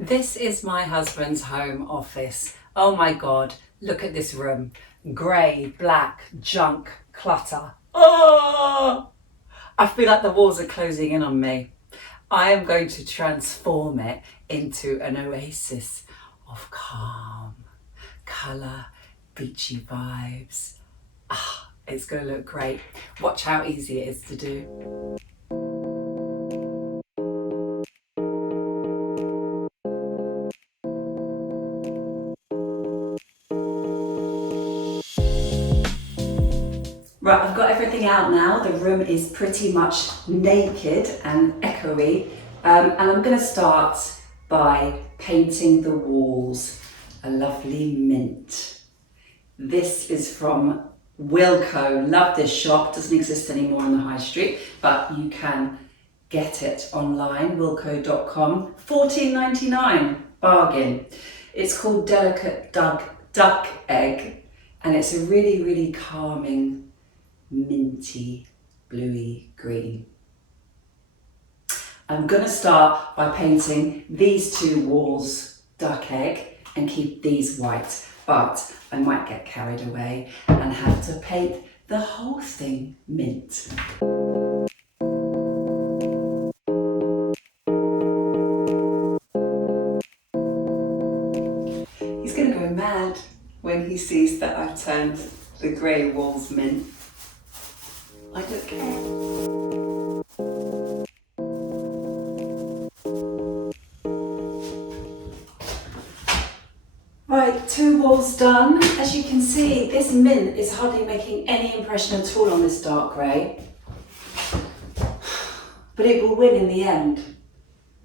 This is my husband's home office. Oh my God, look at this room. Grey, black, junk, clutter. Oh! I feel like the walls are closing in on me. I am going to transform it into an oasis of calm, colour, beachy vibes. It's going to look great. Watch how easy it is to do. Right, I've got everything out now. The room is pretty much naked and echoey. And I'm going to start by painting the walls a lovely mint. This is from Wilko. Love this shop. Doesn't exist anymore on the high street, but you can get it online, wilko.com. $14.99, bargain. It's called Delicate Duck Egg, and it's a really, really calming minty bluey green. I'm going to start by painting these two walls duck egg and keep these white, but I might get carried away and have to paint the whole thing mint. He's going to go mad when he sees that I've turned the grey walls mint. I don't care. Right, two walls done. As you can see, this mint is hardly making any impression at all on this dark grey. But it will win in the end.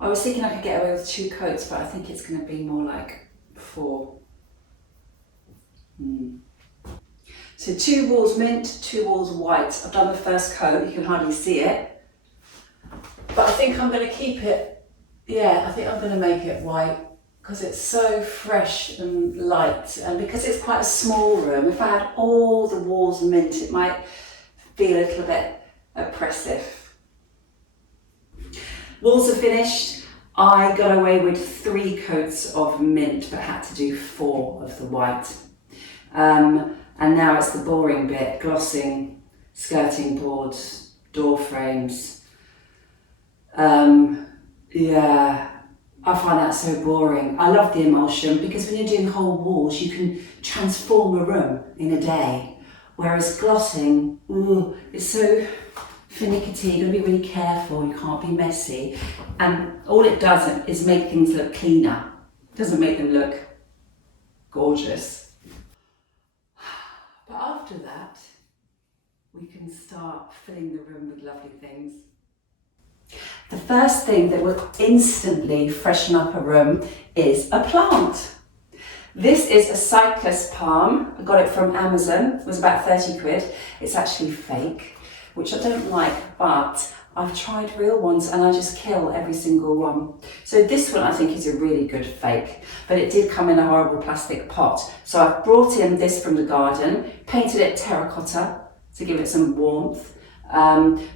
I was thinking I could get away with 2 coats, but I think it's going to be more like 4. So 2 walls mint, 2 walls white. I've done the first coat, you can hardly see it. But I think I'm going to keep it, I think I'm going to make it white because it's so fresh and light. And because it's quite a small room, if I had all the walls mint, it might be a little bit oppressive. Walls are finished. I got away with 3 coats of mint, but had to do 4 of the white. And now it's the boring bit, glossing, skirting boards, door frames. I find that so boring. I love the emulsion because when you're doing whole walls, you can transform a room in a day. Whereas glossing, it's so finicky, you've got to be really careful, you can't be messy. And all it does is make things look cleaner. It doesn't make them look gorgeous. But after that, we can start filling the room with lovely things. The first thing that will instantly freshen up a room is a plant. This is a cyclus palm. I got it from Amazon. It was about 30 quid. It's actually fake, which I don't like, but I've tried real ones and I just kill every single one. So this one I think is a really good fake, but it did come in a horrible plastic pot. So I've brought in this from the garden, painted it terracotta to give it some warmth,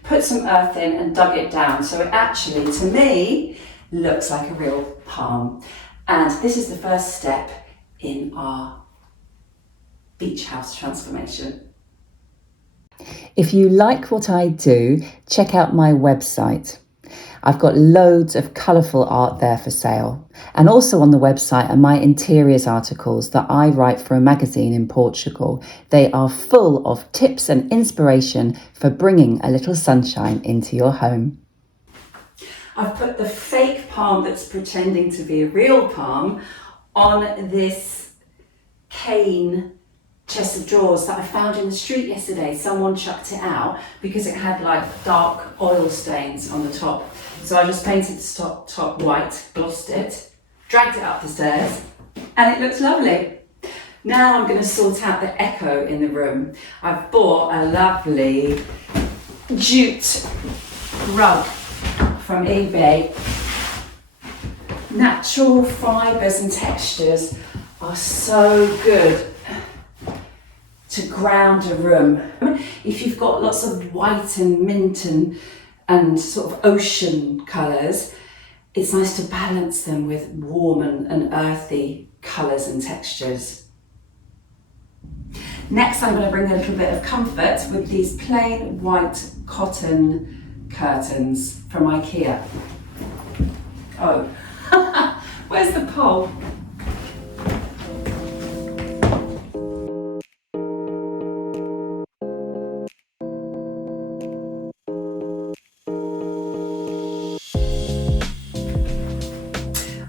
put some earth in and dug it down. So it actually, to me, looks like a real palm. And this is the first step in our beach house transformation. If you like what I do, check out my website. I've got loads of colourful art there for sale. And also on the website are my interiors articles that I write for a magazine in Portugal. They are full of tips and inspiration for bringing a little sunshine into your home. I've put the fake palm that's pretending to be a real palm on this cane chest of drawers that I found in the street yesterday. Someone chucked it out because it had like dark oil stains on the top. So I just painted the top white, glossed it, dragged it up the stairs, and it looks lovely. Now I'm going to sort out the echo in the room. I've bought a lovely jute rug from eBay. Natural fibres and textures are so good to ground a room. If you've got lots of white and mint and sort of ocean colours, it's nice to balance them with warm and earthy colours and textures. Next, I'm going to bring a little bit of comfort with these plain white cotton curtains from IKEA. Oh, where's the pole?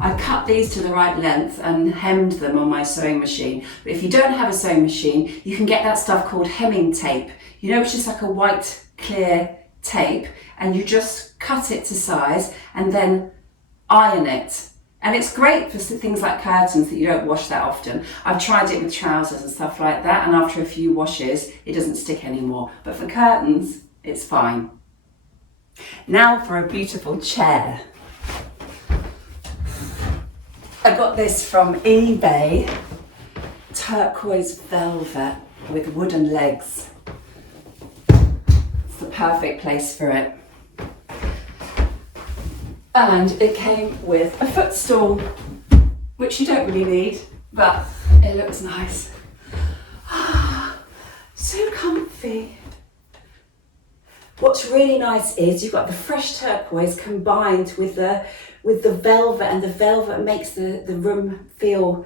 I cut these to the right length and hemmed them on my sewing machine. But if you don't have a sewing machine, you can get that stuff called hemming tape. You know, it's just like a white, clear tape, and you just cut it to size and then iron it. And it's great for things like curtains that you don't wash that often. I've tried it with trousers and stuff like that, and after a few washes, it doesn't stick anymore. But for curtains, it's fine. Now for a beautiful chair. I got this from eBay, turquoise velvet with wooden legs. It's the perfect place for it. And it came with a footstool, which you don't really need, but it looks nice. So comfy. What's really nice is you've got the fresh turquoise combined with the velvet, and the velvet makes the room feel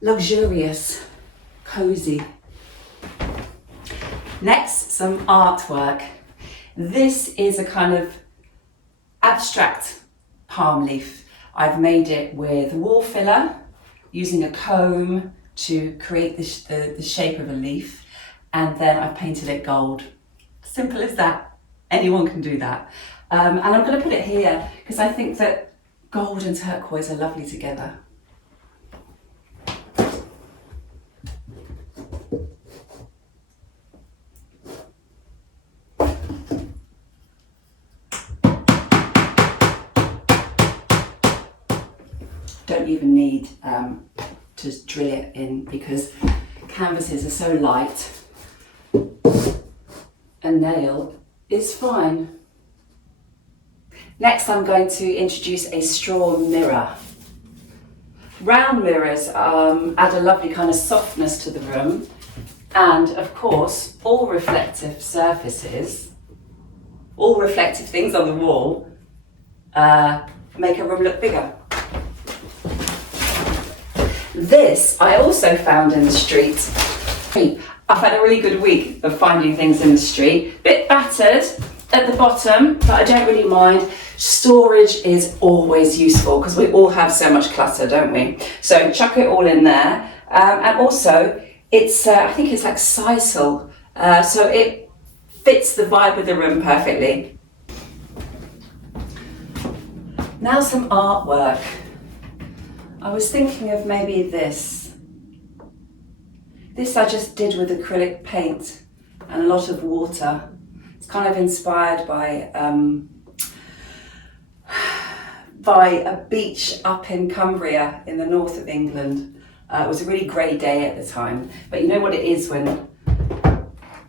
luxurious, cozy. Next, some artwork. This is a kind of abstract palm leaf. I've made it with wall filler, using a comb to create the shape of a leaf, and then I've painted it gold. Simple as that. Anyone can do that. And I'm going to put it here because I think that gold and turquoise are lovely together. Don't even need to drill it in because canvases are so light. A nail is fine. Next, I'm going to introduce a straw mirror. Round mirrors add a lovely kind of softness to the room, and of course, all reflective surfaces, all reflective things on the wall make a room look bigger. This I also found in the street. I've had a really good week of finding things in the street. Bit battered at the bottom, but I don't really mind. Storage is always useful because we all have so much clutter, don't we? So chuck it all in there. And also, it's I think it's like sisal, so it fits the vibe of the room perfectly. Now some artwork. I was thinking of maybe this. This I just did with acrylic paint and a lot of water. It's kind of inspired by a beach up in Cumbria in the north of England. It was a really grey day at the time, but you know what it is when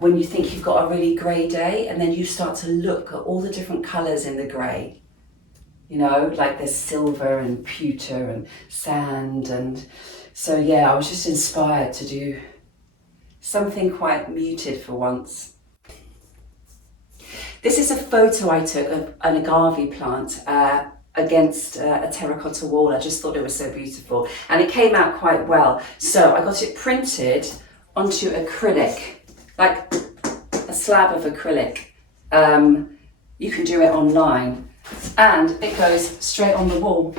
you think you've got a really grey day and then you start to look at all the different colours in the grey. You know, like there's silver and pewter and sand, and so yeah, I was just inspired to do something quite muted for once. This is a photo I took of an agave plant against a terracotta wall. I just thought it was so beautiful and it came out quite well. So I got it printed onto acrylic, like a slab of acrylic. You can do it online and it goes straight on the wall.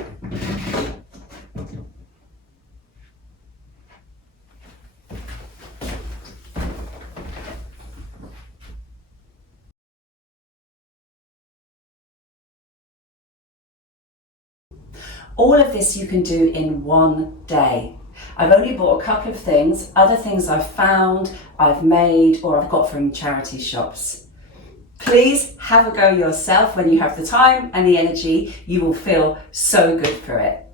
All of this you can do in one day. I've only bought a couple of things. Other things I've found, I've made, or I've got from charity shops. Please have a go yourself when you have the time and the energy. You will feel so good for it.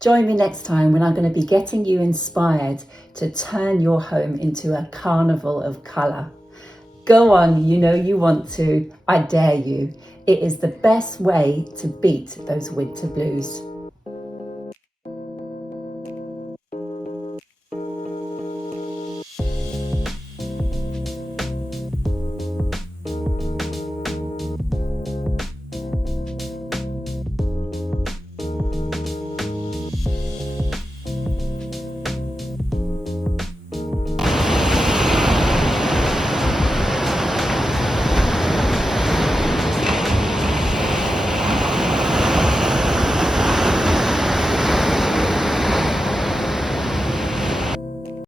Join me next time when I'm going to be getting you inspired to turn your home into a carnival of colour. Go on, you know you want to. I dare you. It is the best way to beat those winter blues.